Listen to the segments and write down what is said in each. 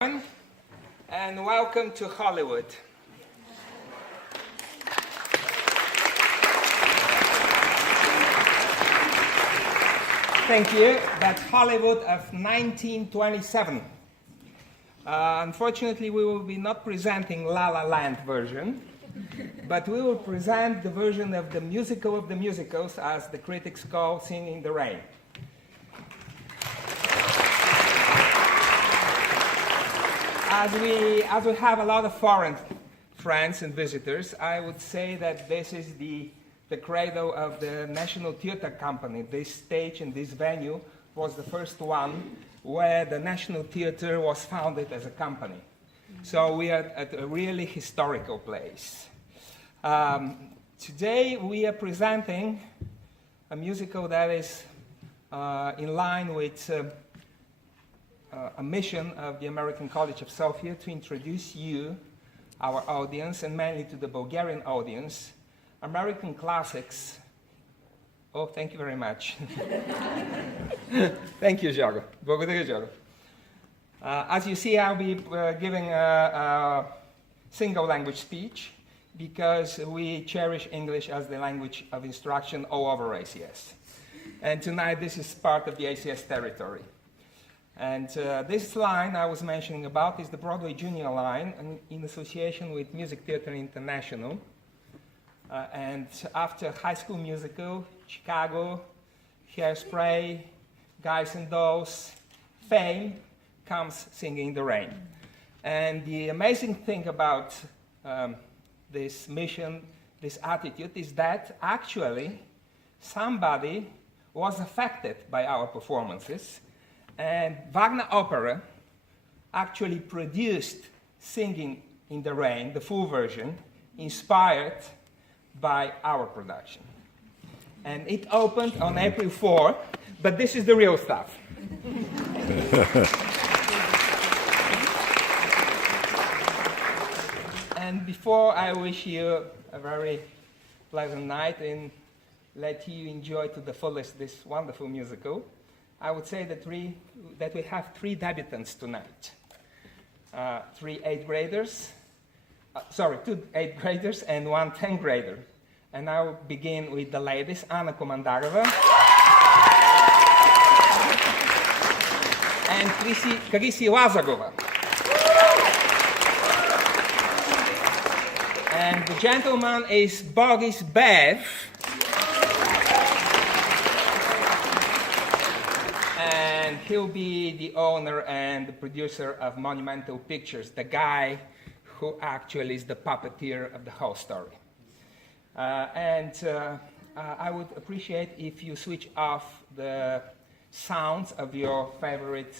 And welcome to Hollywood. Thank you. That's Hollywood of 1927. Unfortunately, we will be not presenting La La Land version, but we will present the version of the musical of the musicals, as the critics call Singin in the Rain. As we have a lot of foreign friends and visitors, I would say that this is the cradle of the National Theatre Company. This stage and this venue was the first one where the National Theatre was founded as a company. So we are at a really historical place. Today we are presenting a musical that is in line with a mission of the American College of Sofia to introduce you, our audience, and mainly to the Bulgarian audience, American classics. Oh, thank you very much. Thank you, Jogo. Благодаря, Jogo. As you see, I'll be giving a single language speech because we cherish English as the language of instruction all over ACS. And tonight, this is part of the ACS territory. And this line I was mentioning about is the Broadway Junior line in association with Music Theatre International. And after High School Musical, Chicago, Hairspray, Guys and Dolls, Fame, comes Singin in the Rain. And the amazing thing about this mission, this attitude, is that actually somebody was affected by our performances. And Wagner Opera actually produced Singin in the Rain, the full version, inspired by our production. And it opened on April 4, but this is the real stuff. And before I wish you a very pleasant night and let you enjoy to the fullest this wonderful musical, I would say that we have three debutants tonight. Two 8th graders and one 10th grader. And I'll begin with the ladies, Anna Komandareva and Krisi Lazagova. And the gentleman is Boris Beev. And he'll be the owner and the producer of Monumental Pictures, the guy who actually is the puppeteer of the whole story. I would appreciate if you switch off the sounds of your favorite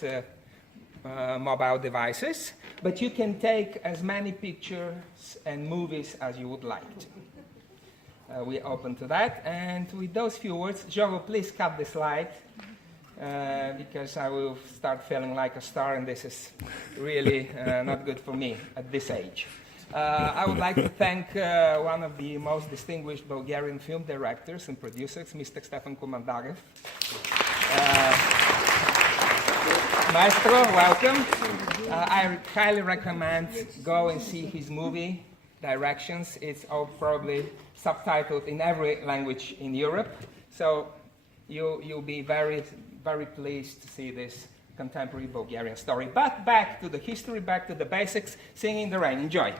mobile devices, but you can take as many pictures and movies as you would like to. We're open to that. And with those few words, Jogo, please cut the slide. Because I will start feeling like a star, and this is really not good for me at this age. I would like to thank one of the most distinguished Bulgarian film directors and producers, Mr. Stefan Komandareva. Maestro, welcome. I highly recommend go and see his movie, Directions. It's all probably subtitled in every language in Europe. So you'll be very pleased to see this contemporary Bulgarian story. But back to the history, back to the basics, Singin in the Rain. Enjoy.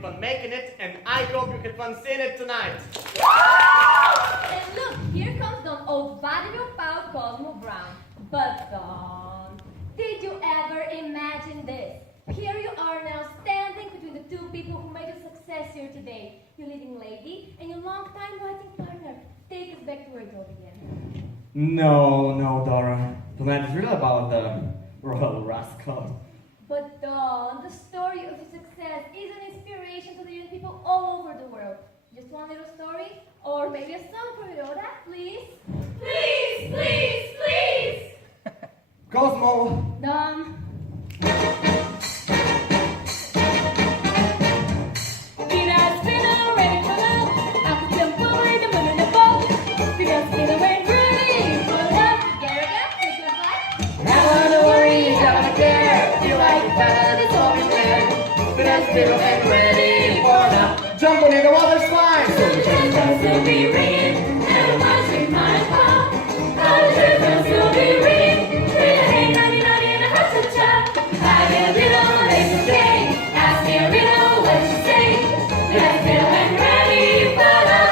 keep on making it, and I hope you keep on seeing it tonight. And look, here comes Don old valuable pal Cosmo Brown. But Don, did you ever imagine this? Here you are now standing between the two people who made a success here today. Your leading lady and your long-time writing partner. Take us back to where it all began. No, Dora. Tonight is really about the royal rascal. But Don, the story of your success is an inspiration to the young people all over the world. Just one little story? Or maybe a song for Dora, please? Please, please, please! Cosmo! Don. And ready for now. Jumping in the water slide. So the bells will be ringing, and the marching my pop. All the bells will be ringing, with a hey, nutty, and a hot cha-cha. I get a little lazy day. Ask me a riddle, what you say? Let's go and ready for now.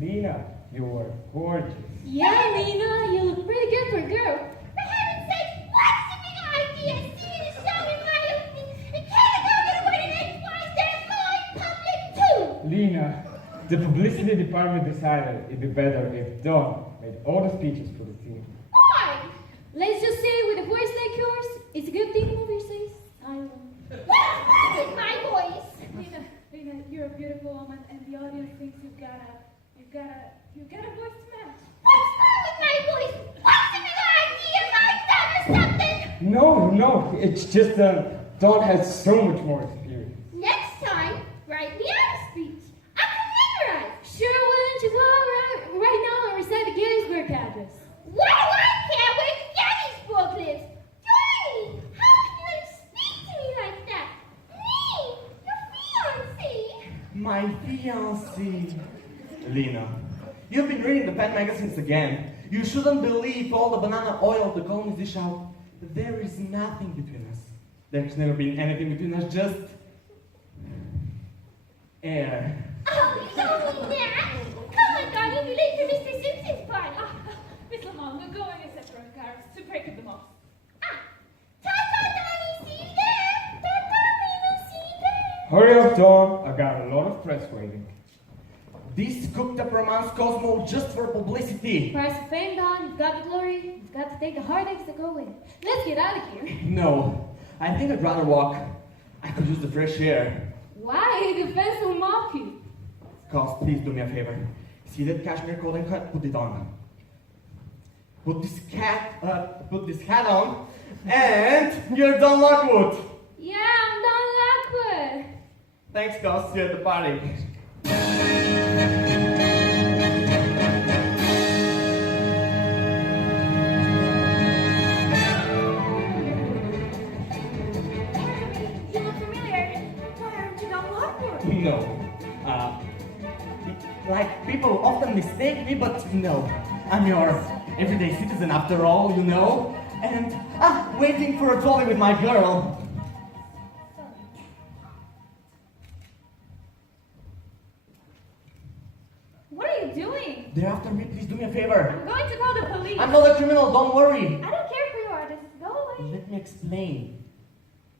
Lina, you're gorgeous. Yeah, Lina, you look pretty good for a girl. For heaven's sake, what's the big idea? Singing a song in my opening and can't go get away tonight twice. There's going public too. Lina, the publicity department decided it'd be better if Don made all the speeches for the team. Why? Let's just say with a voice like yours, it's a good thing the movie says silent. What's with my voice? Lina, you're a beautiful woman, and the audience thinks you've got a voice to match. What's wrong with my voice? What's the big idea? My son or something? No, it's just Don has so much more experience. Next time, write me out a speech. I can memorize. Sure, why don't you go right now and recite the Gettysburg Address? What do I care where the Gettysburg lives? Johnny, how can you speak to me like that? Me, your fiancé. My fiancé. Lina, you've been reading the pen magazines again. You shouldn't believe all the banana oil the colonies dish out. There is nothing between us. There's never been anything between us, just air. Oh, you don't mean that. Come on, Don, you'll be late for Mr. Simpson's party. Miss Lamont, we're going to separate cars to break up the moss. Ta-ta, Donnie, see you there. Ta-ta, Lina, see you there. Hurry up, Don. I got a lot of press waiting. This cooked up romance Cosmo just for publicity. Price of fame, Don. You've got the glory. You've got to take the heartaches that go with it. Let's get out of here. No, I think I'd rather walk. I could use the fresh air. Why? The fence will mock you. Cos, please do me a favor. See that cashmere coat and cut? Put it on. Put this hat on, and you're done, Lockwood. Yeah, I'm Don Lockwood. Thanks, Cos. See you at the party. You look familiar. Why aren't you Don Lockwood? No. Like, people often mistake me, but no. I'm your everyday citizen after all, you know? And, waiting for a trolley with my girl. What are you doing? They're after me, please do me a favor. I'm going to call the police. I'm not a criminal, don't worry. I don't care who you are. Just go away. Let me explain.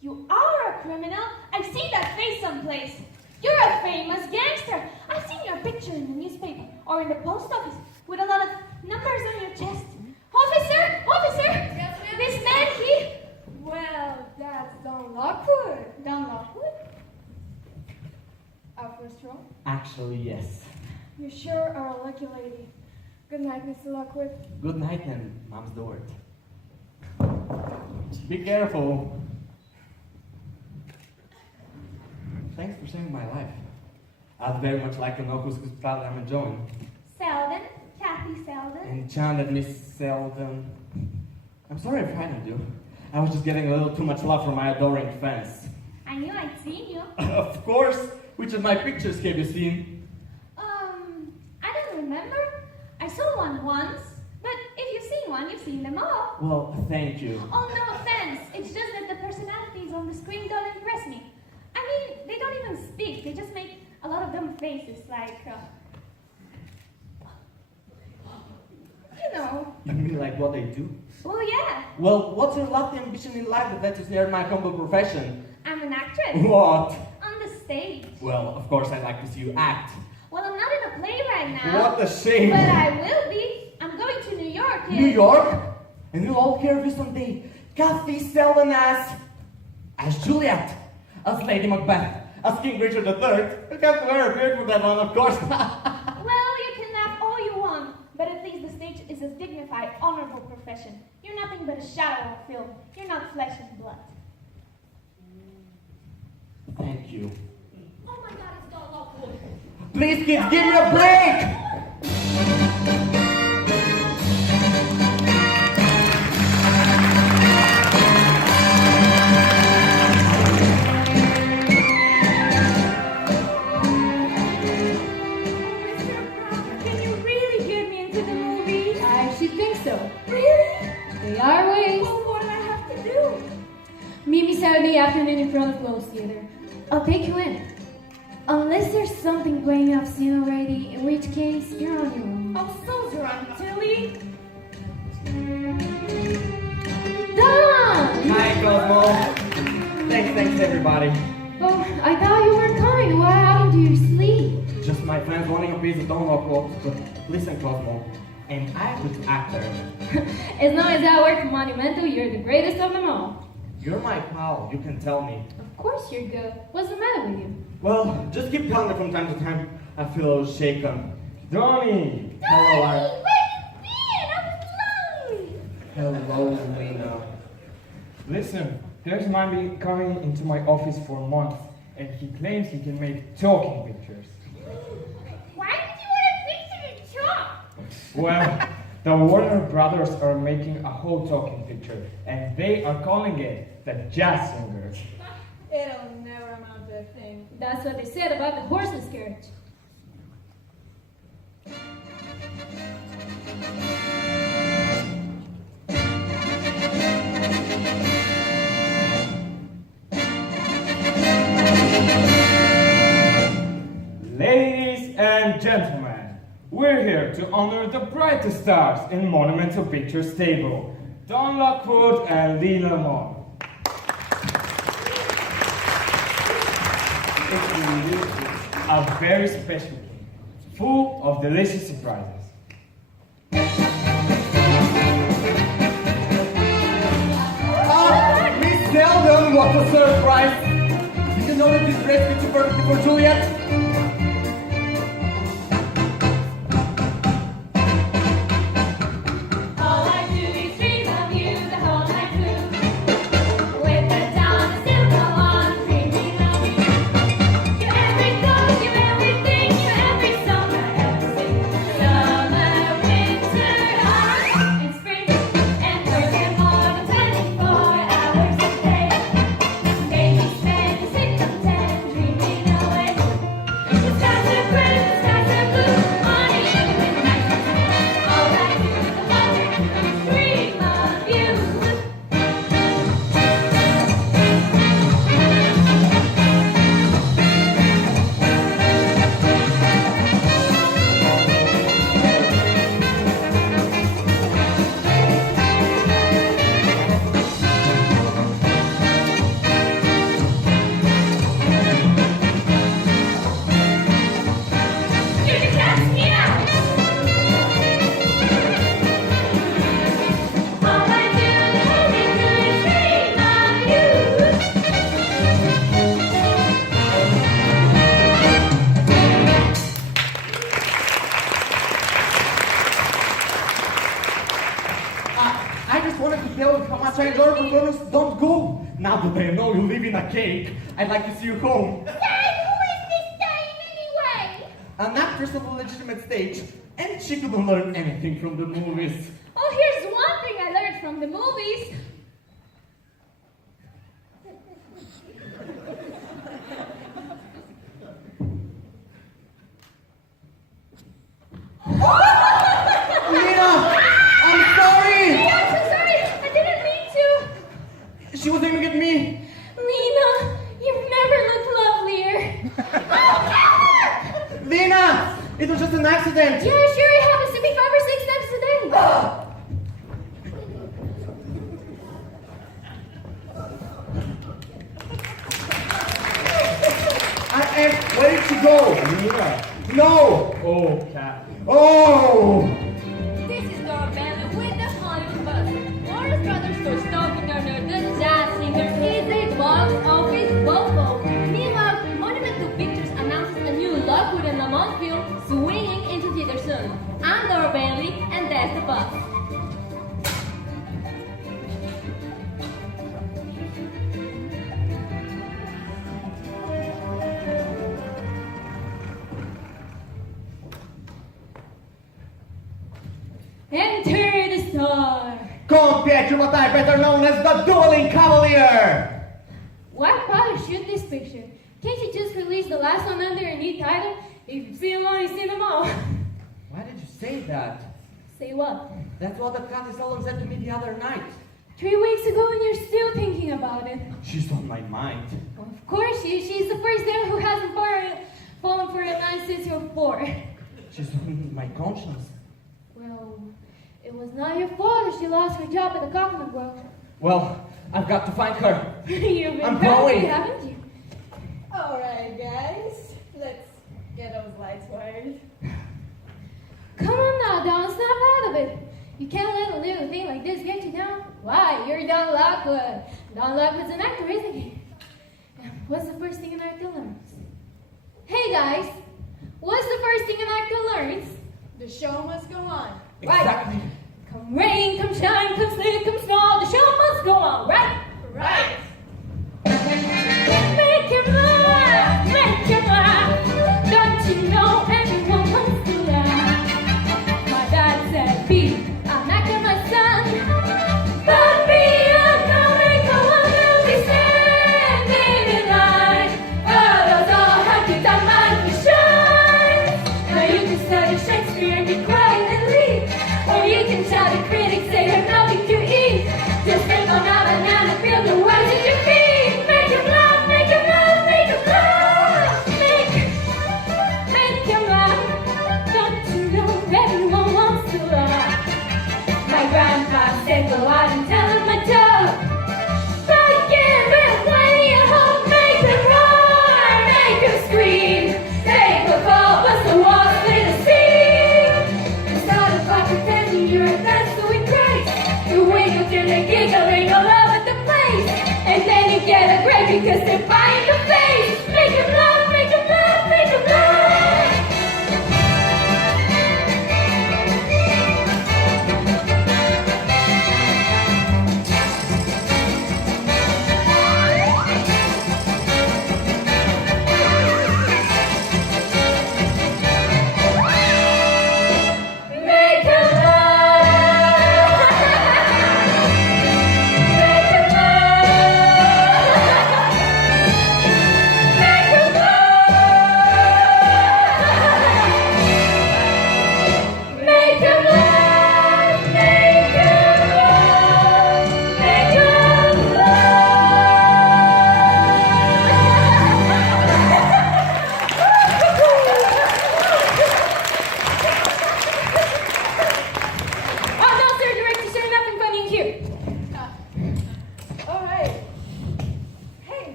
You are a criminal. I've seen that face someplace. You're a famous gangster. I've seen your picture in the newspaper or in the post office with a lot of numbers on your chest. Officer! Officer! Yes, ma'am? This man, he... Well, that's Don Lockwood. Don Lockwood? Our first row. Actually, yes. You sure are a lucky lady. Good night, Mr. Lockwood. Good night, and mom's the word. Be careful. Thanks for saving my life. I'd very much like to know whose hospitality I'm enjoying. Selden. Kathy Selden. Enchanted Miss Selden. I'm sorry I frightened you. I was just getting a little too much love from my adoring fans. I knew I'd seen you. Of course! Which of my pictures have you seen? I don't remember. I saw one once, but if you've seen one, you've seen them all. Well, thank you. Oh, no offense. It's just that the personalities on the screen don't impress me. I mean, they don't even speak. They just make a lot of dumb faces, like, you know. You mean like what they do? Well, yeah. Well, what's your lofty ambition in life that lets you share my humble profession? I'm an actress. What? On the stage. Well, of course I'd like to see you act. Well, I'm not in a play right now. What a shame! But I will be. I'm going to New York. New York? And you'll all care of you someday. Kathy Selden as Juliet, as Lady Macbeth, as King Richard III. You have to wear a beard for that one, of course. Well, you can laugh all you want, but at least the stage is a dignified, honorable profession. You're nothing but a shadow of film. You're not flesh and blood. Thank you. Oh my God, it's Don Lockwood. Please, kids, give me a break! Can you really get me into the movies? I should think so. Really? They are ways. Well, what do I have to do? Meet me Saturday afternoon in front of Lowe's Theater. I'll take you in. Unless there's something playing I've seen already, in which case you're on your own. Oh, Sulza, I'm Tilly. Don! Hi, Cosmo. Thanks, everybody. Oh, I thought you weren't coming. What happened to your sleep? Just my friends wanting a piece of Don Lockwood. But listen, Cosmo, am I a good actor? As long as I work for Monumental, you're the greatest of them all. You're my pal, you can tell me. Of course you're good. What's the matter with you? Well, just keep telling me from time to time. I feel a little shaken. Donnie! Hello, Where you been? I was lonely. Hello, Lina. Listen, there's man coming into my office for months, and he claims he can make talking pictures. Why did you want a picture to talk? Well, the Warner Brothers are making a whole talking picture, and they are calling it the Jazz Singers. It'll never amount to a thing. That's what they said about the horseless carriage. Ladies and gentlemen, we're here to honor the brightest stars in Monumental Pictures table, Don Lockwood and Lamont. It's really a very special game, full of delicious surprises. Miss Selden, what a surprise! Did you know that this dress fits you perfectly for Juliet? All I do is dream of you the whole night through. With the dawn still go on, dreaming of you. You're every thought, you're everything, you're every song I ever sing. Summer, winter, autumn, and spring, and early and autumn, 24 hours a day. Make me spend 6 of 10 dreaming away. strange art performance, don't go. Now that I know you live in a cake, I'd like to see you home. Dad, who is this dame anyway? An actress of a legitimate stage, and she couldn't learn anything from the movies. Oh, here's one thing I learned from the movies. Lina! I'm sorry! I'm so sorry. I didn't mean to. She was aiming at me. Lina, you've never looked lovelier. Lina! It was just an accident. Yeah, sure, it happens to me 5 or 6 times a day. Where did she go? Lina. No! Oh, cat. Oh! This is Dora with the Hollywood Bus. Warner Brothers for Stoking Turner, the jazz singer, is a box office bobo. Meanwhile, Monument to Pictures announces a new Lockwood and Lamont film swinging into theaters soon. I'm Dora Bailey, and that's the bus. Enter the star. Compared to what I better known as the Dueling Cavalier! Why bother shoot this picture? Can't you just release the last one under a new title? If you've seen them all, you've seen them all. Why did you say that? Say what? That's what the Kathy Selden said to me the other night. 3 weeks ago and you're still thinking about it. She's on my mind. Of course she's the first dame who hasn't fallen for a man since you're 4. She's on my conscience. Well, it was not your fault that she lost her job at the Coconut Grove. Well, I've got to find her. You've been I'm practicing, going. haven't you? All right, guys. Let's get those lights wired. Come on now, Don, snap out of it. You can't let a little thing like this get you down. Why? You're Don Lockwood. Don Lockwood's an actor, isn't he? What's the first thing an actor learns? Hey guys, what's the first thing an actor learns? The show must go on. Exactly. Come rain, come shine, come sleet, come snow, the show must go on, right? Right. Make him laugh, make him laugh. Don't you know everyone wants to laugh? My dad said, Beev, I'm acting my son. But be a comical one will be standing in line. But us all have to time man to shine. Now you can study Shakespeare and be quiet and leave. Or you can shout at critics, say there's nothing to eat. Just think on out and feel the words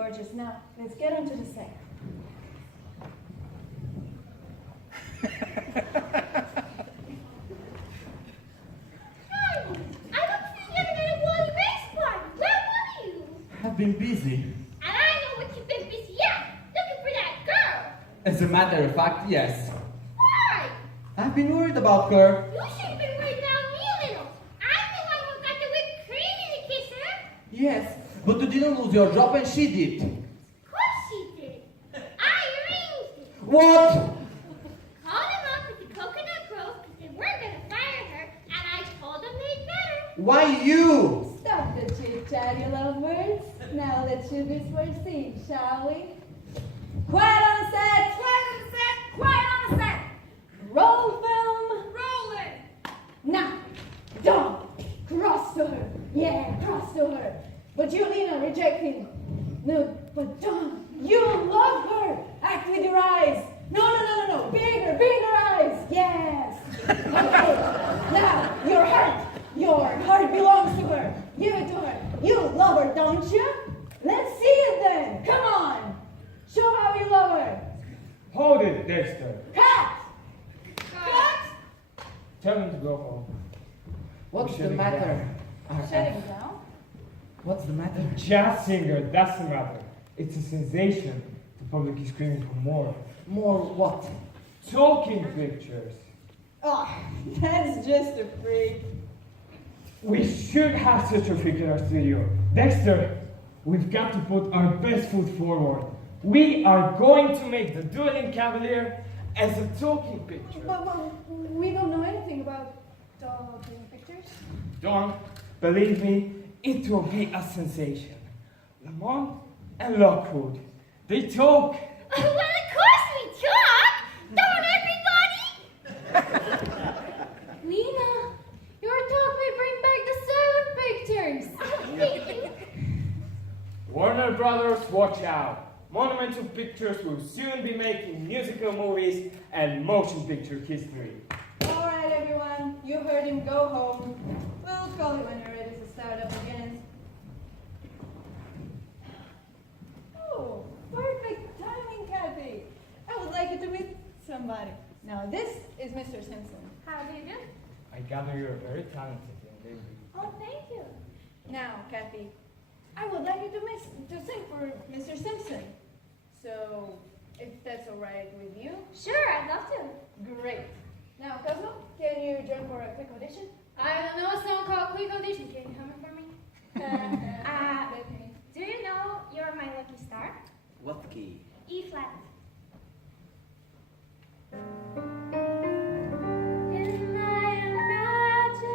gorgeous. Now, let's get on to the set. I don't see you at a Wally race party. Where were you? I've been busy. And I know what you've been busy at. Looking for that girl. As a matter of fact, yes. Why? I've been worried about her. You should have been worried about me a little. I'm the one who got the whipped cream in the kisser. Yes, but you didn't lose your job and she did. Of course she did. I arranged it. What? Called them up with the coconut grove because they weren't going to fire her, and I told them they'd better. Why you? Stop the chit-chat, you lovebirds. Now let's shoot this first scene, shall we? Quiet on set! Quiet on set! Quiet on set! Roll film! Roll it! Now, don't cross to her. Yeah, cross to her. But you, Lina, reject him. No, but John, you love her. Act with your eyes. No. Bigger eyes. Yes. Okay. Now, your heart. Your heart belongs to her. Give it to her. You love her, don't you? Let's see it then. Come on. Show how you love her. Hold it, Dexter. Cut. Tell him to go home. What's Shut the it matter? Shutting down. What's the matter? Jazz singer, that's the matter. It's a sensation. The public is screaming for more. More what? Talking pictures. Oh, that's just a freak. We should have such a freak in our studio. Dexter, we've got to put our best foot forward. We are going to make the Dueling Cavalier as a talking picture. But we don't know anything about talking pictures. Don't believe me, it will be a sensation. Lamont and Lockwood, they talk. Well, of course we talk. Don't everybody? Lina, your talk may bring back the silent pictures. Oh, thank you. Warner Brothers, watch out. Monumental Pictures will soon be making musical movies and motion picture history. All right, everyone. You heard him. Go home. We'll call you when you're ready to start up again. Oh, perfect timing, Kathy. I would like you to meet somebody. Now, this is Mr. Simpson. How do you do? I gather you're very talented young lady. Oh, thank you. Now, Kathy, I would like you to sing for Mr. Simpson. So, if that's all right with you. Sure, I'd love to. Great. Now, Cosmo, can you join for a quick audition? I don't know a song called Quick Audition. Can you hum it for me? Do you know You're My Lucky Star? What key? E flat. In my imagination,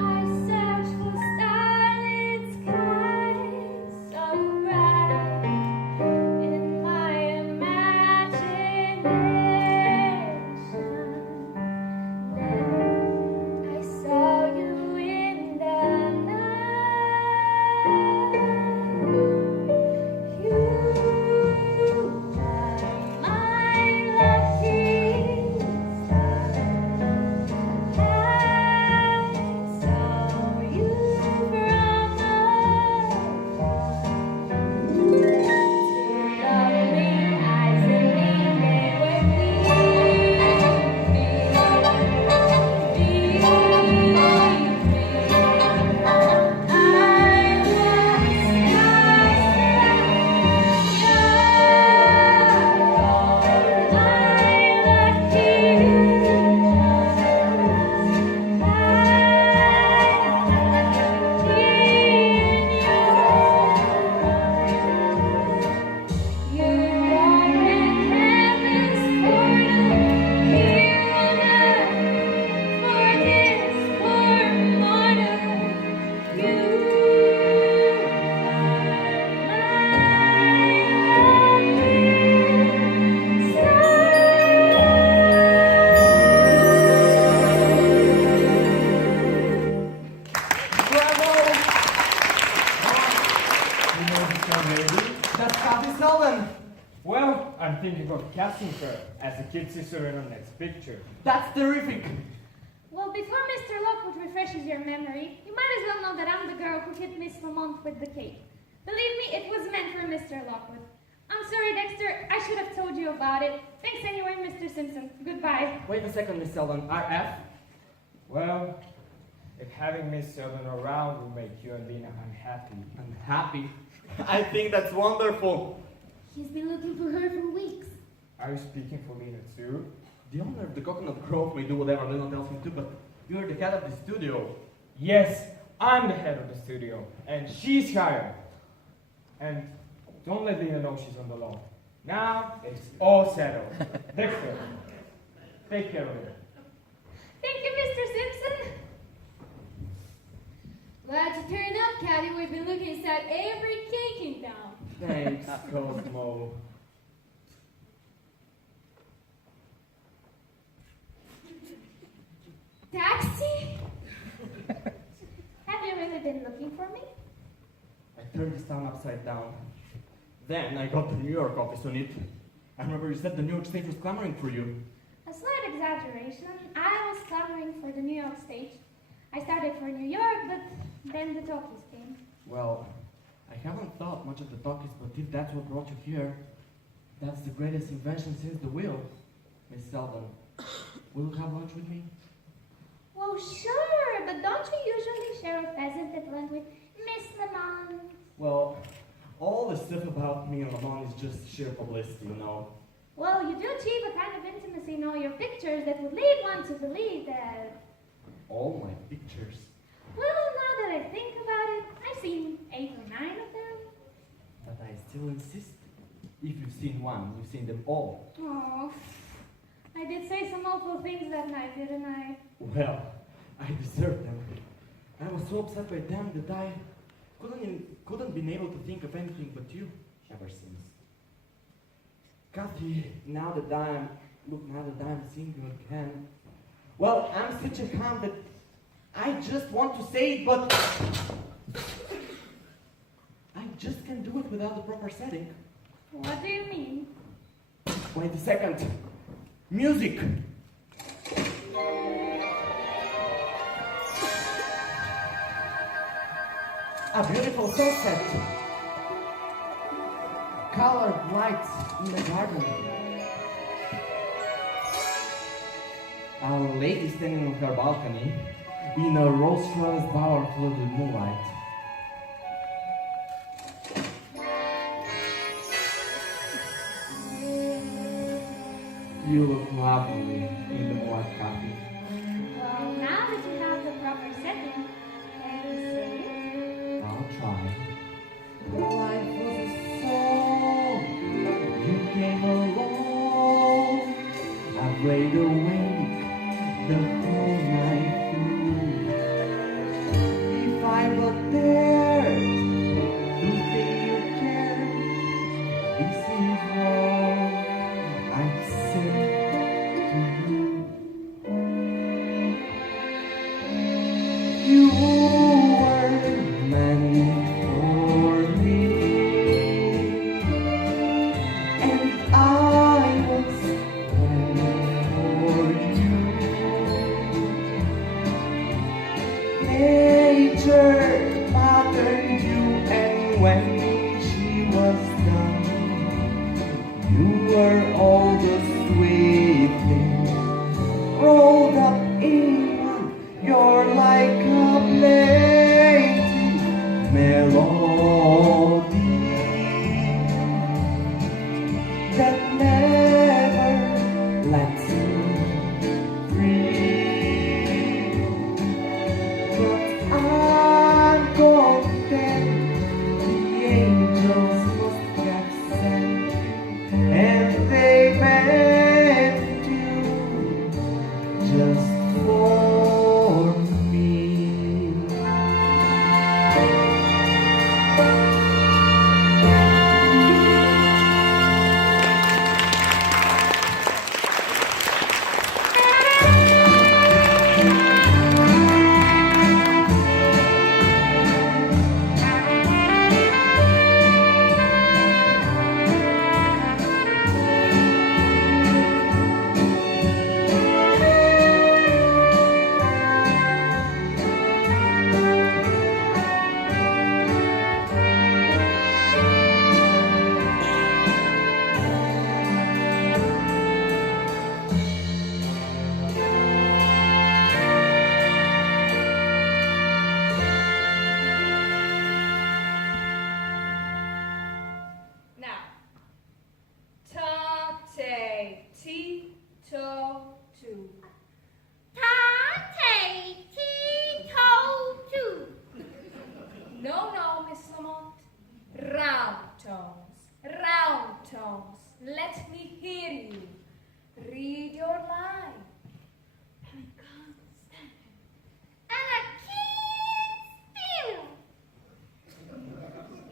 I search for starlit skies so bright. In my imagination, then I saw you in the night. Selden. Well, I'm thinking of casting her as a kid sister in our next picture. That's terrific. Well, before Mr. Lockwood refreshes refreshes your memory, you might as well know that I'm the girl who hit Miss Lamont with the cake. Believe me, it was meant for Mr. Lockwood. I'm sorry, Dexter. I should have told you about it. Thanks anyway, Mr. Simpson. Goodbye. Wait a second, Miss Selden. RF? Well, if having Miss Selden around will make you and Lina unhappy. Unhappy? I think that's wonderful. He's been looking for her for weeks. Are you speaking for Lina too? The owner of the Coconut Grove may do whatever Lina tells him to, but you're the head of the studio. Yes, I'm the head of the studio, and she's hired. And don't let Lina know she's on the lawn. Now it's all settled. Dexter, take care of it. Thank you, Mr. Simpson. Glad you turned up, Caddy. We've been looking inside every cake in town. Thanks, Cosmo. Taxi? Have you really been looking for me? I turned this town upside down. Then I got the New York office on it. I remember you said the New York stage was clamoring for you. A slight exaggeration. I was covering for the New York stage. I started for New York, but then the talkies came. Well, I haven't thought much of the talkies, but if that's what brought you here, that's the greatest invention since the wheel. Miss Selden, will you have lunch with me? Well, sure, but don't you usually share a pheasant at lunch with Miss Lamont? Well, all the stuff about me and Lamont is just sheer publicity, you know. Well, you do achieve a kind of intimacy in all your pictures that would lead one to believe that... All my pictures. Well, now that I think about it, I've seen 8 or 9 of them. But I still insist. If you've seen one, you've seen them all. Oh, I did say some awful things that night, didn't I? Well, I deserved them. I was so upset by them that I couldn't been able to think of anything but you ever since. Kathy, now that I'm single again, well, I'm such a hound that I just want to say it, but I just can't do it without the proper setting. What do you mean? Wait a second. Music. A beautiful sunset. Colored lights in the garden. Our lady standing on her balcony in a rose-trellis bower filled with moonlight. You look lovely in the moonlight coffee. Well, now that you have the proper setting, can you sing it? I'll try. Life was a song. You came along. I laid awake the whole night through. If I but dared to think you cared, this is wrong. I'd say to you. You were meant for me, and I was meant for you. Nature patterned you, and when she was done, you were all the sweet things rolled up in one. You're like a plaintive melody that never lets you free. But I'm content, the angels must have sent, and they made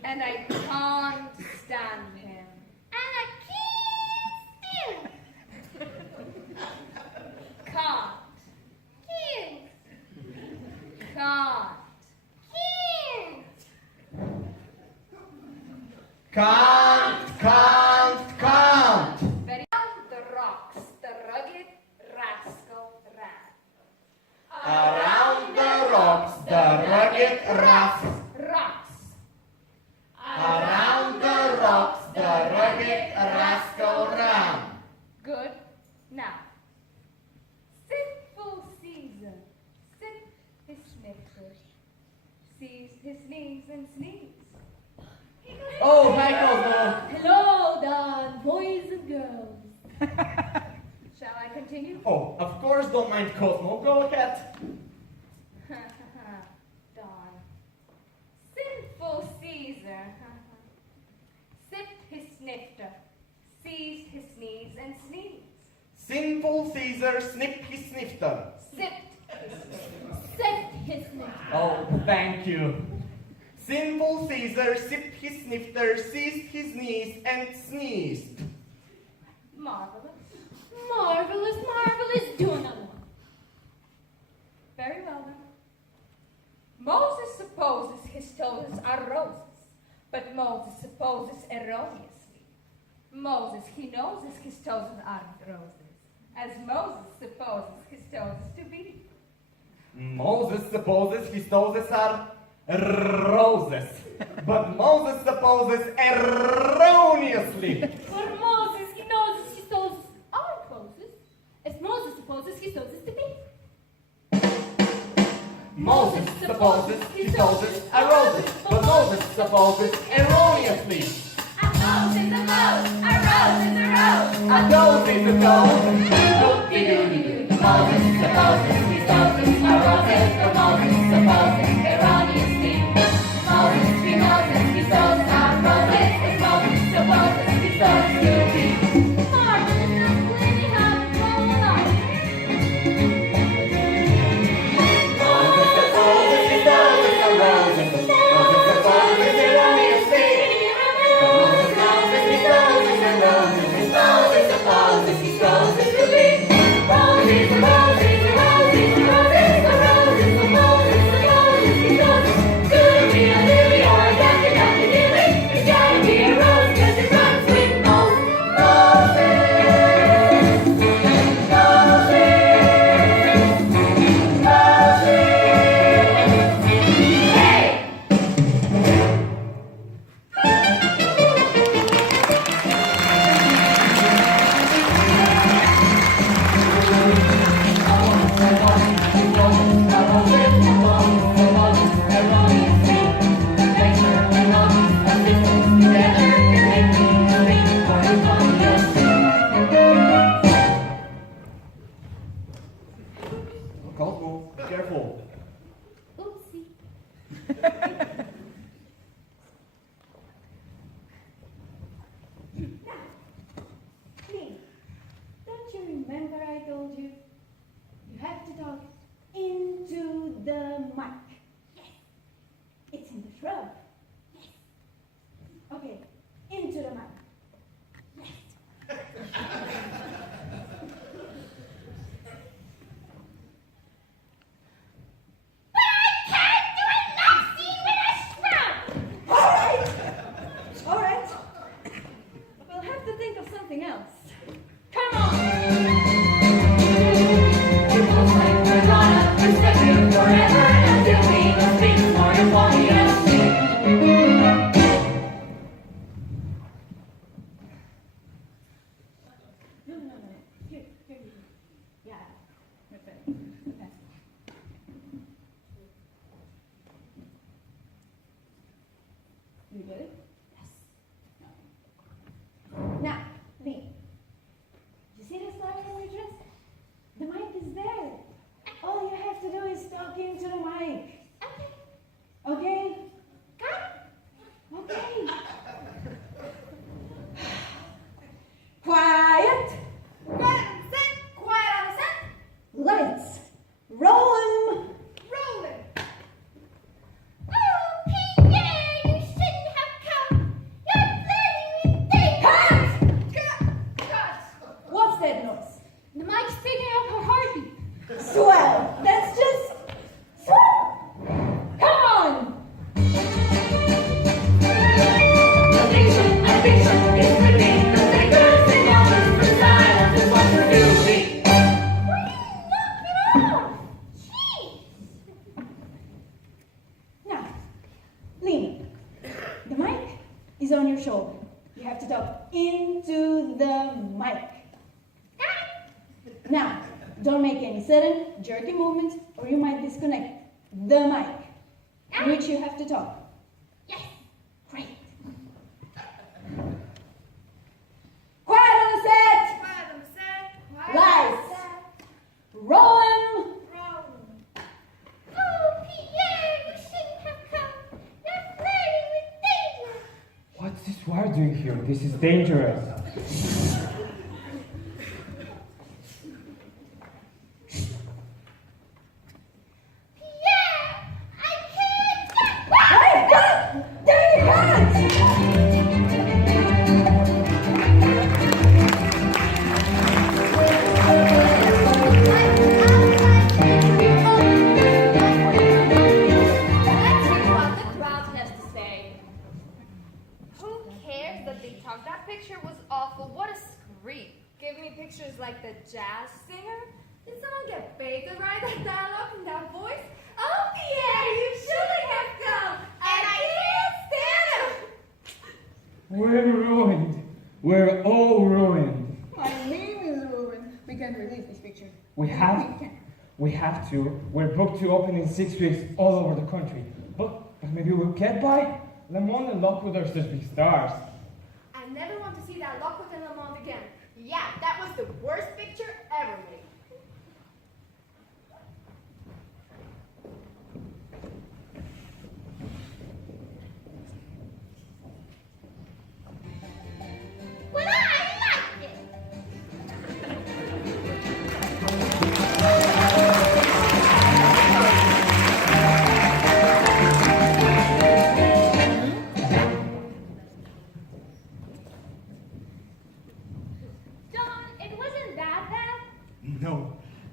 And I can't stand him. And I can't stand. Can't. Can't. Can't. Can't. Very the rocks, the rugged rascal ran. Around the rocks, the rugged rocks. Rocks. Around the rocks, the rugged rascal ran. Good. Now, sinful Caesar, sip his sniffers, seized his knees and sneezed. Oh, hi, Cosmo. Hello, Don, boys and girls. Shall I continue? Oh, of course, don't mind Cosmo. Go ahead. Don. Sinful Caesar, sipped his snifter, seized his knees and sneezed. Sinful Caesar snipped his snifter. Sipped his Sipped his name. Oh, thank you. Sinful Caesar sipped his snifter, seized his knees, and sneezed. Marvelous. Marvelous, marvelous. Do another one. Very well then. Moses supposes his toes are roses, but Moses supposes erroneously. Moses, he knows his toes aren't roses, as Moses supposes his toes to be. Moses supposes his toes are roses, but Moses supposes erroneously. For Moses, he knows his toes are roses, as Moses supposes his toes to be. Moses supposes his toes are roses, but Moses supposes erroneously. A rose is a rose. A rose is a rose. A toes is a toes. Doop-de-doo-de-doo. Moses supposes his toes are roses, but Moses supposes erroneously. Moses, he knows that his toes are roses, as Moses supposes his toes to be. Marvelous, not clearly how to roll along. Moses supposes his toes are roses, Moses supposes erroneously. Moses knows that his toes are roses, As Moses supposes his toes to be. Roses, roses, roses, roses, roses, but Moses supposes his toes to be a lily or a ducky, ducky lily. It's gotta be a rose 'cause it runs with Moses. Hey! Cosmo, be careful. Oopsie. Please, don't you remember I told you? You have to talk into the mic. Yes. It's in the throat. Yes. Okay, into the mic. Yes. But I can't do a love scene with is on your shoulder. You have to talk into the mic. Now, don't make any sudden, jerky movements or you might disconnect the mic, in which you have to talk. Yes. Great. Quiet on the set. Quiet on the set. Quiet Lights. Rolling. Oh, Pierre, you shouldn't have come. You're flirting with danger. What's this wire doing here? This is dangerous. Pierre, I can't. Hey, what? There you go. Let's hear what the crowd has to say. Who cares that they talk? That picture was awful. What a scream. Give me pictures like the jazz singer. Did someone get paid to write that dialogue in that voice? Oh, Pierre, you shouldn't have come. And I can't stand him. We're ruined. We're all ruined. My name is Ruben. We can't release this picture. We have to. We're booked to open in 6 weeks all over the country. But maybe we'll get by. Lamont and Lockwood are such big stars. I never want to see that Lockwood and Lamont again. Yeah, that was the worst picture ever made. Well, I liked it. John, it wasn't that bad. No,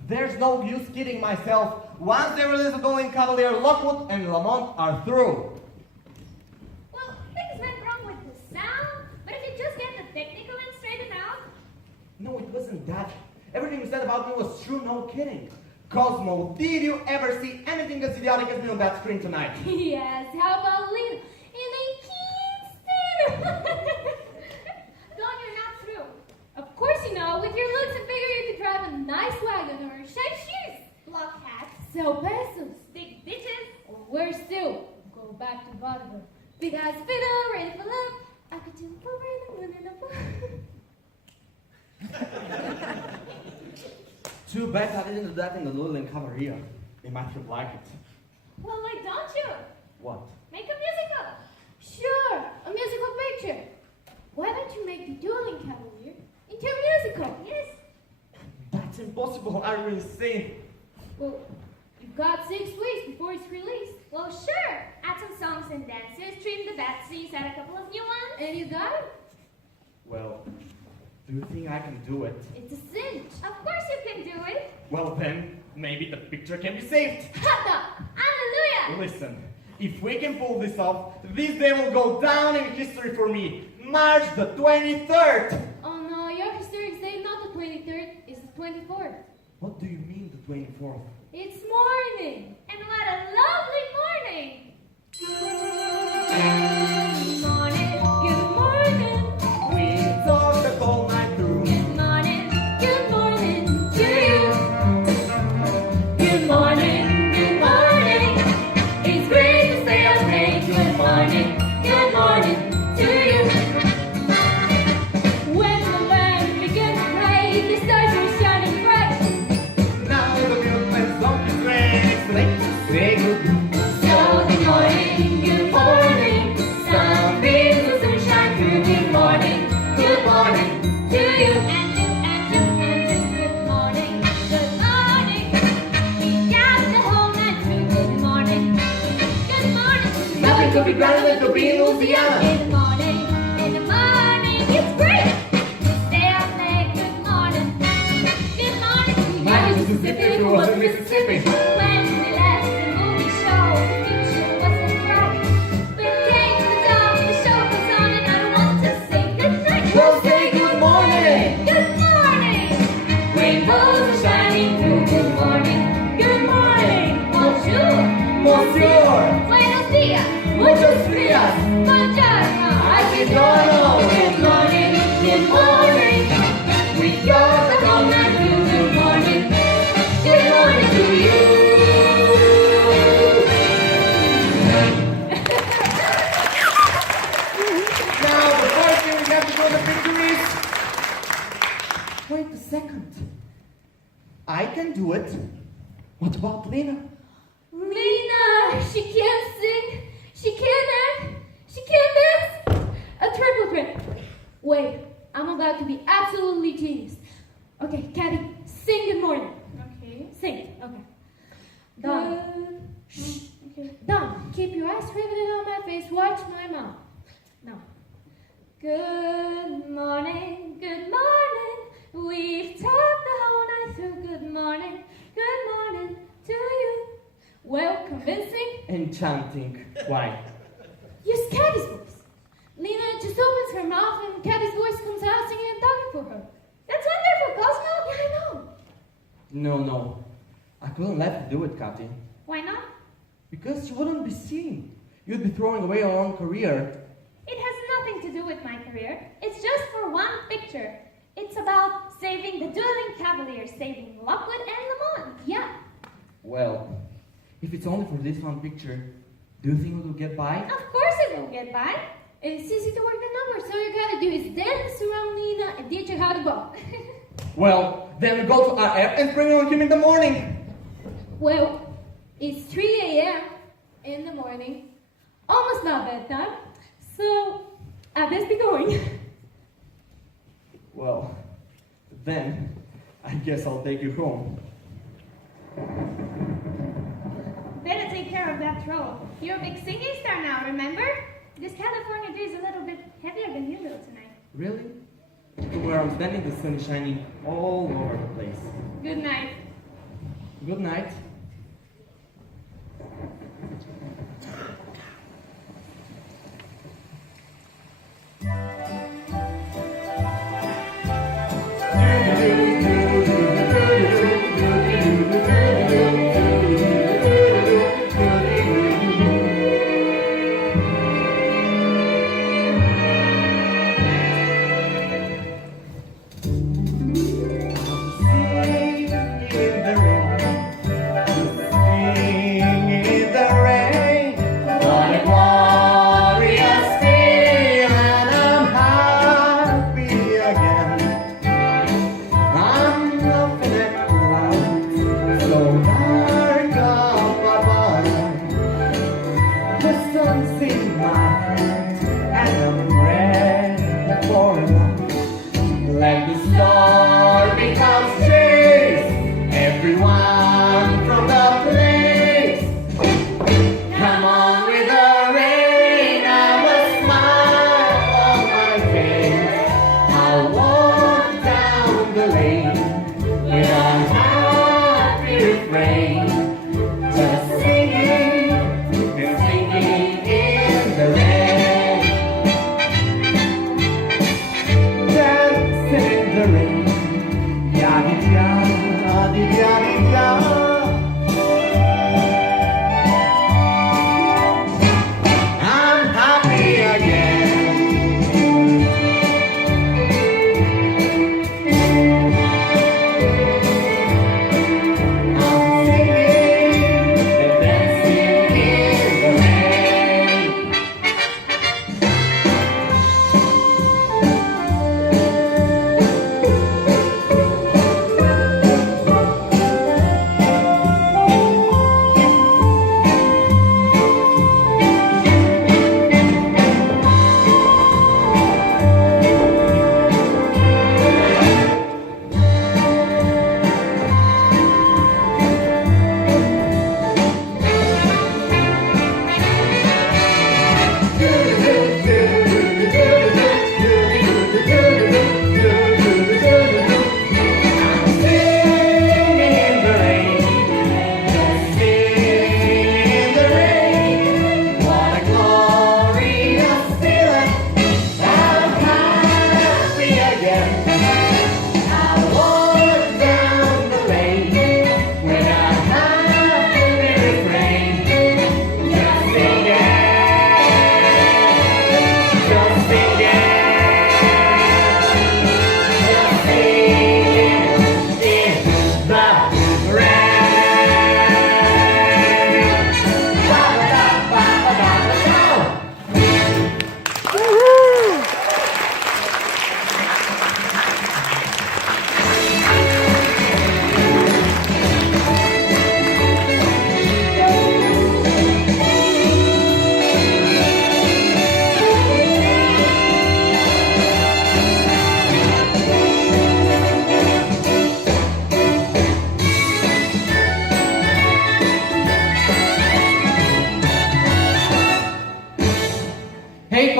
there's no use kidding myself. Once they release the Dueling Cavalier, Lockwood and Lamont are through. Well, things went wrong with the sound, but if you just get the technical and straighten out. No, it wasn't that. Everything you said about me was true, no kidding. Cosmo, did you ever see anything as idiotic as me on that screen tonight? Yes, how about Lina? And I can't stand her. Don, you're not through. Of course you know. With your looks, I figure you could drive a nice wagon or shave shoes, block hats, sell pesos, dig ditches, or worse still, go back to Bolivar. Big eyes fiddle, ready for love. I could do over the moon and above. Too bad I didn't do that in the Dueling Cavalier. They might have liked it. Well, why don't you? What? Make a musical. Sure, a musical picture. Why don't you make the Dueling Cavalier into a musical? Yes. That's impossible. Are you insane? Well, you've got 6 weeks before it's released. Well, sure. Add some songs and dances, trim the bad scenes, add a couple of new ones, and you got it. Well, do you think I can do it? It's a cinch. Of course you can do it. Well then, maybe the picture can be saved. Hot dog! Hallelujah! Listen, if we can pull this off, this day will go down in history for me. March the 23rd! Oh no, your historic day not the 23rd, it's the 24th. What do you mean the 24th? It's morning! And what a lovely morning! Good morning, good morning. We talked the whole night through. Good morning to you. Good morning it's great to stay up late. Good morning to you. When the band began to play, the stars were shining bright. Now the music's on the train, it's late to say goodbye. So good morning, sunbeams will soon shine through. Good morning to you. And good morning. We got the whole night through. Good morning. Nothing could be grander than to be in Louisiana. In the morning, it's great. Stay up late. Good morning to you. My Mississippi, who was in Mississippi. When we left the movie show, the future wasn't bright. But came the dawn, the show was on, and I want to say good night. Well, say good morning. Good morning. Rainbows are shining through. Good morning. Bonjour. Monsieur. Buenos dias. Muchos días. Bonjour. keep your eyes riveted on my face. Watch my mouth. Now. Good morning, good morning. We've talked the whole night through. Good morning to you. Well, convincing. Enchanting. Why? Use Cabby's voice. Lina just opens her mouth and Cabby's voice comes out singing and talking for her. That's wonderful, Cosmo. Yeah, I know. No. I couldn't let you do it, Kathy. Why not? Because you wouldn't be seen. You'd be throwing away your own career. It has nothing to do with my career. It's just for one picture. It's about saving the dueling cavaliers, saving Lockwood and Lamont. Yeah. Well, if it's only for this one picture, do you think it will get by? Of course it will get by. It's easy to work the numbers. All you gotta do is dance around Lina and teach her how to go. Well, then we go to RF and bring on him in the morning. Well, it's 3 a.m. in the morning. Almost not bedtime. So, I best be going. Well, then, I guess I'll take you home. Better take care of that troll. You're a big singing star now, remember? This California day is a little bit heavier than usual tonight. Really? From where I'm standing, the sun is shining all over the place. Good night. Good night.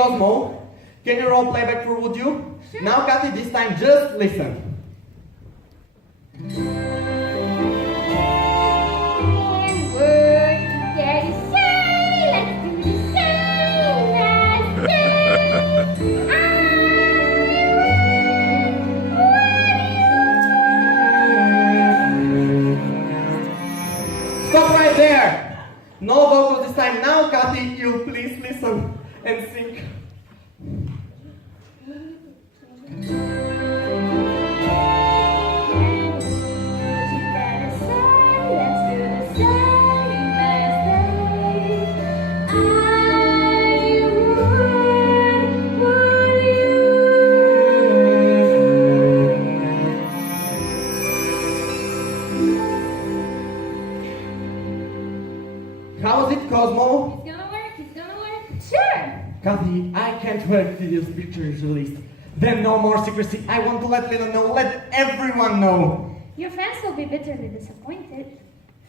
Cosmo, can you role play back for would you? Sure. Now, Kathy, this time just listen. Stop right there! No vocals this time. Now, Kathy, you please listen and sing. How was it, Cosmo? It's gonna work, it's gonna work. Sure! Kathy, I can't wait till this picture is released. Then no more secrecy. I want to let Lina know, let everyone know. Your fans will be bitterly disappointed.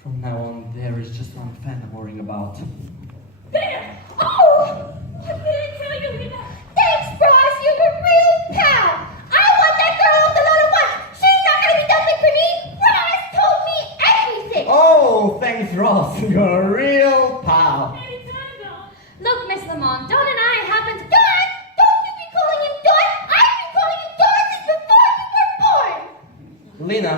From now on, there is just one fan I'm worrying about. There! Oh! I didn't tell you, Lina. Thanks, Boris, you're a real pal. I want that girl off the lot of one. She's not gonna be dumping for me. Boris told me everything. Oh, thanks, Ross. You're a real pal. Look, Miss Lamont, Don and I happen to... Don! Don't you be calling him Don! I've been calling him Don since before we were born! Lina,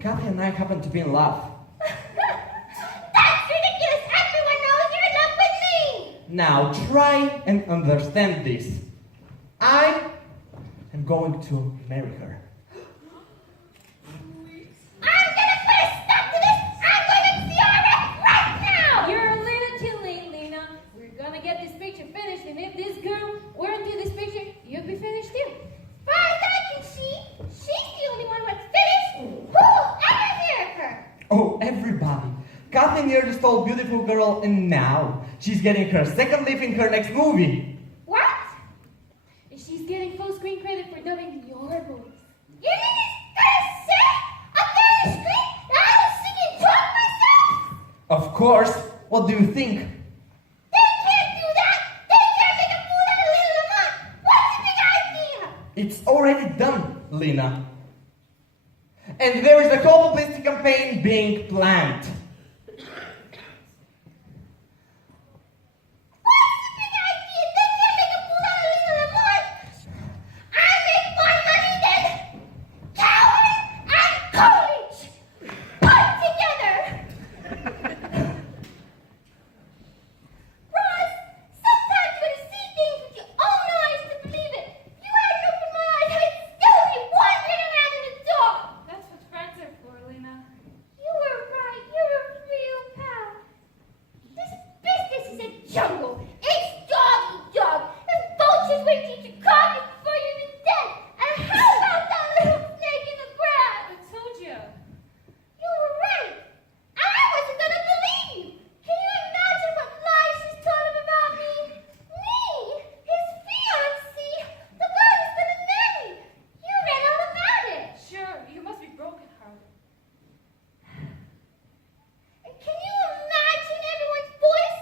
Kathy and I happen to be in love. That's ridiculous! Everyone knows you're in love with me! Now try and understand this. I am going to marry her. I'm gonna put a stop to this! I'm going to see her right now! You're a little too late, Lina. We're gonna get this picture finished, and if this girl weren't in this picture, you'd be finished too. As far as I can see, she's the only one that's finished. Who'll ever hear of her? Oh, everybody. Kathy nearly stole Beautiful Girl, and now she's getting her second leaf in her next movie. What? And she's getting full screen credit for dubbing your voice. You mean it's gonna say up there on the screen that I was singing talk myself? Of course. What do you think? They can't do that! They can't make a fool out of little Lamont! What's the big idea? It's already done, Lina. And there is a whole publicity campaign being planned. What's the big idea? They can't make a fool out of little Lamont! I make my money then! Coward and Coolidge! Put together! Ross, sometimes when you see things with your own eyes to believe it, if you hadn't opened my eyes, I'd still be wandering around in the dark! That's what friends are for, Lina. You were right. You're a real pal. This business is a jungle. It's dog eat dog. And vultures wait to eat your carcass before you're even dead. And how about that little snake in the grass? I told you. You were right. I wasn't gonna believe you. Can you imagine what lies she's told him about me? Me, his fiancée, the girl he's gonna marry. You read all about it. Sure, you must be brokenhearted. And can you imagine everyone's voice?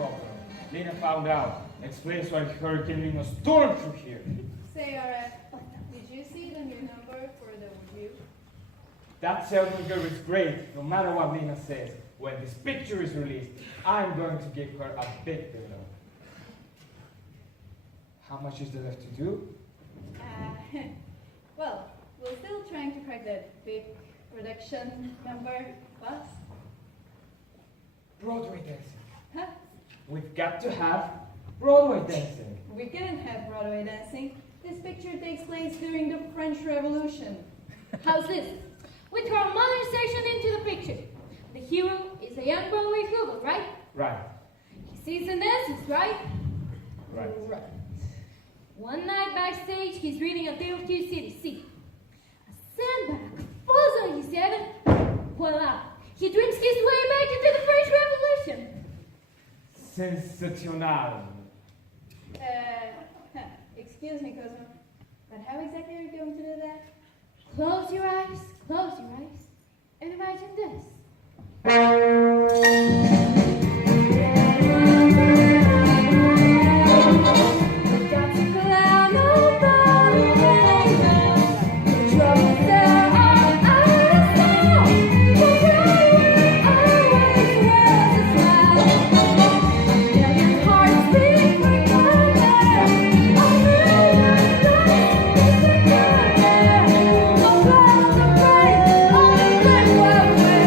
problem. Lina found out. Explains why Hurricane Lina stormed through here. Say, did you see the new number for the review? That Selden girl is great, no matter what Lina says. When this picture is released, I'm going to give her a big dinner. How much is there left to do? Well, we're still trying to crack that big production number, boss. Broadway dancing. Huh? We've got to have Broadway dancing. We couldn't have Broadway dancing. This picture takes place during the French Revolution. How's this? We throw modernization into the picture. The hero is a young Broadway flugel, right? Right. He sings and dances, right? Right. Right. One night backstage, he's reading a tale of two cities. See, a sandbag falls on his head and voila! He drinks his way back into the French Revolution. Sensational. Excuse me, Cosmo, but how exactly are you going to do that? Close your eyes, and imagine this. Got to clown over the rainbow. Troubles there are out of sight. But right always wears a smile. Million hearts beat for color. A million lights is together. No clouds of rain on the black way.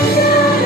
Doesn't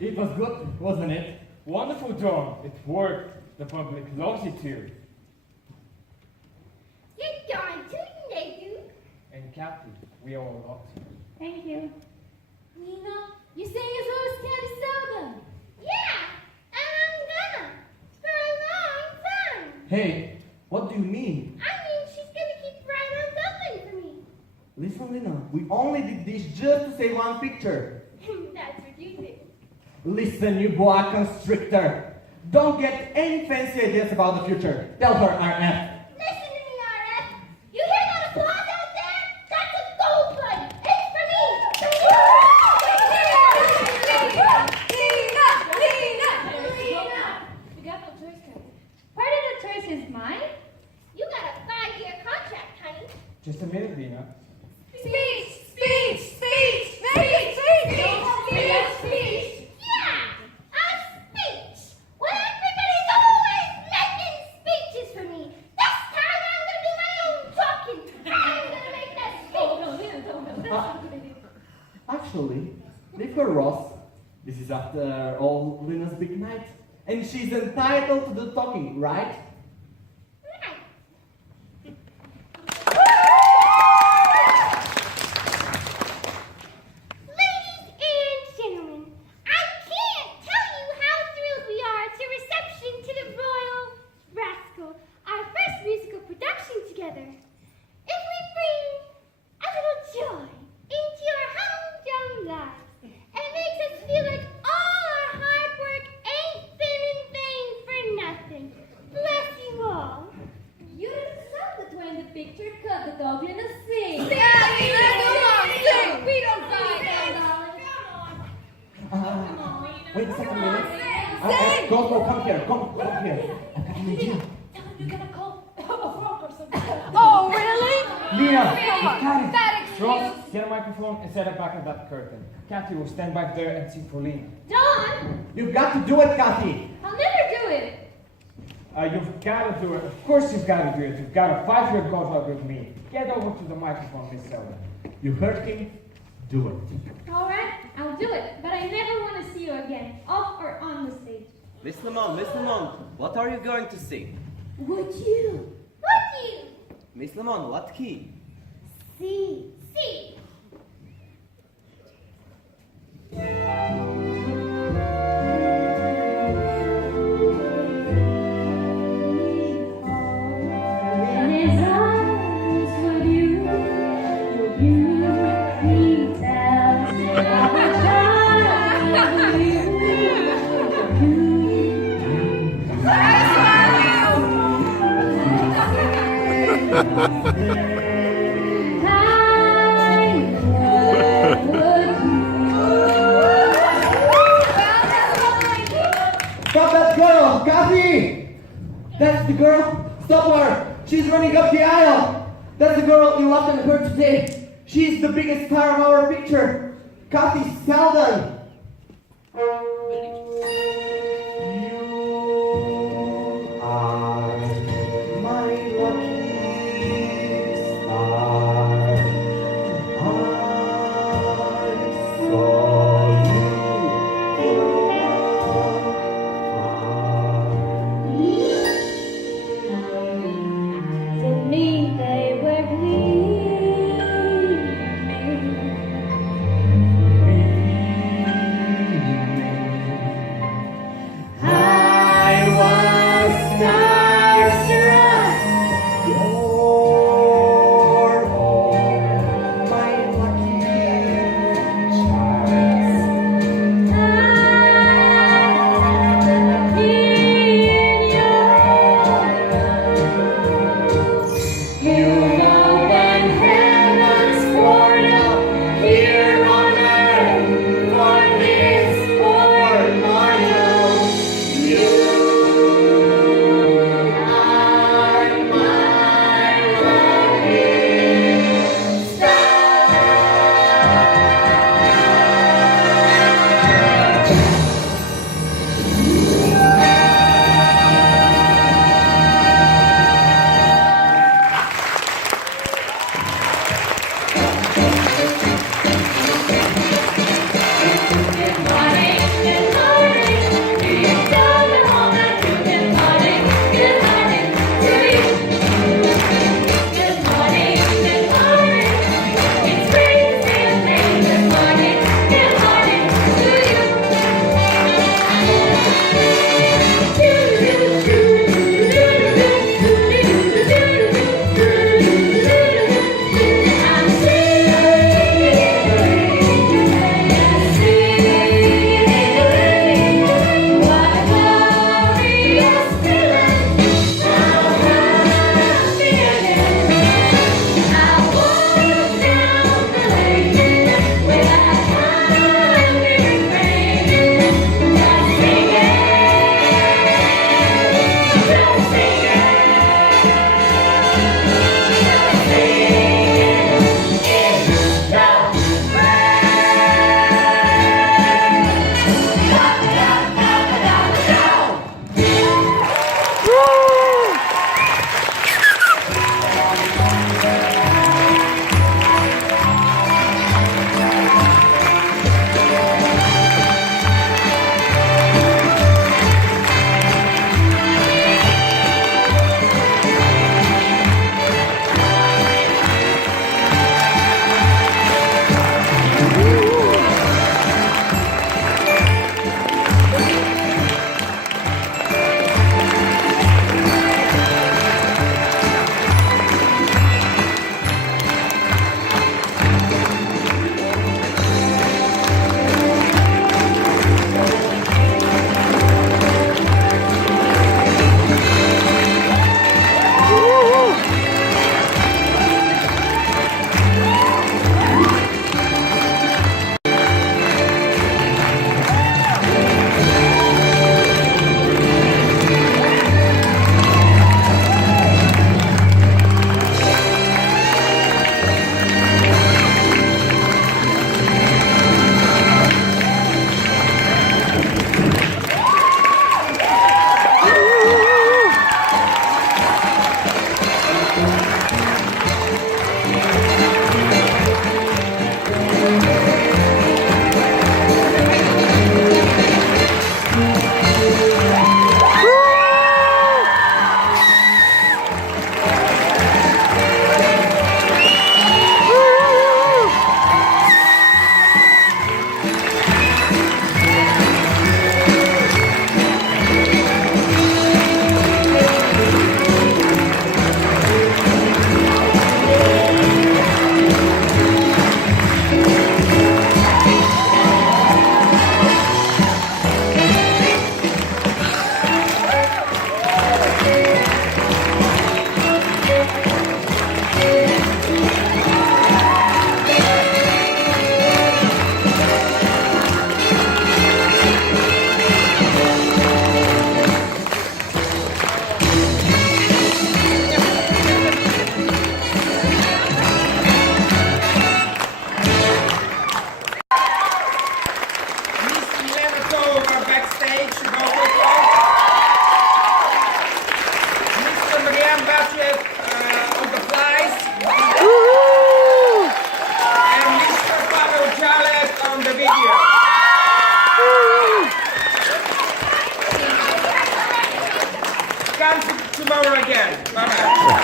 It was good, wasn't it? Wonderful job. It worked. The public loves it too. You're darn tootin', they do. And Kathy, we all love you. Thank you. Lina, you sing as well as Kathy Selden. Yeah, and I'm gonna for a long time. Hey, what do you mean? I mean, she we only did this just to save one picture. That's what you think. Listen, you boa constrictor. Don't get any fancy ideas about the future. Tell her RF. Listen to me, RF. You hear that applause out there? That's a gold button. It's for me. Lina! You got no choice, Captain. Part of the choice is mine. You got a 5-year contract, honey. Just a minute, Lina. Speech! Speech! Speech! Make it speech! Yeah, a speech. Well, everybody's always making speeches for me. This time I'm gonna do my own talking. I'm gonna make that speech. No, Lina, don't. That's not a good idea. Actually, leave her, Ross. This is after all Lina's big night. And she's entitled to do talking, right? Right. Ladies and gentlemen, I can't tell you how thrilled we are to reception to the Royal Rascal, our first musical production together. If we bring a little joy into your humdrum lives, and makes us feel like all our hard work ain't been in vain for nothing. Bless you all. You decided when the picture cut the dog in the sea. Sing! Come on, sing! We don't die, Wait a second, Lina. Sing! Cosmo, come here. Come here. I've got an idea. You're gonna call a frog or something. Oh, really? Lina! That Ross, excuse. get a microphone and set it back at that curtain. Kathy will stand back there and sing for Lina. Don, You've got to do it, Kathy. I'll never do it. You've got to do it. Of course you've got to do it. You've got a 5-year contract with me. Get over to the microphone, Miss Selden. You heard him. Do it. All right, I'll do it, but I never want to see you again, off or on the stage. Miss Lamont, what are you going to sing? Would you? Miss Lamont, what key? C. In his arms would you he tells me how the child of you. Stop that girl! Kathy! That's the girl! Stop her! She's running up the aisle! That's the girl you left and heard today! She's the biggest star of our picture! Kathy Selden! You are my lucky star. I saw you To me they were gleaming.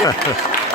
Yeah.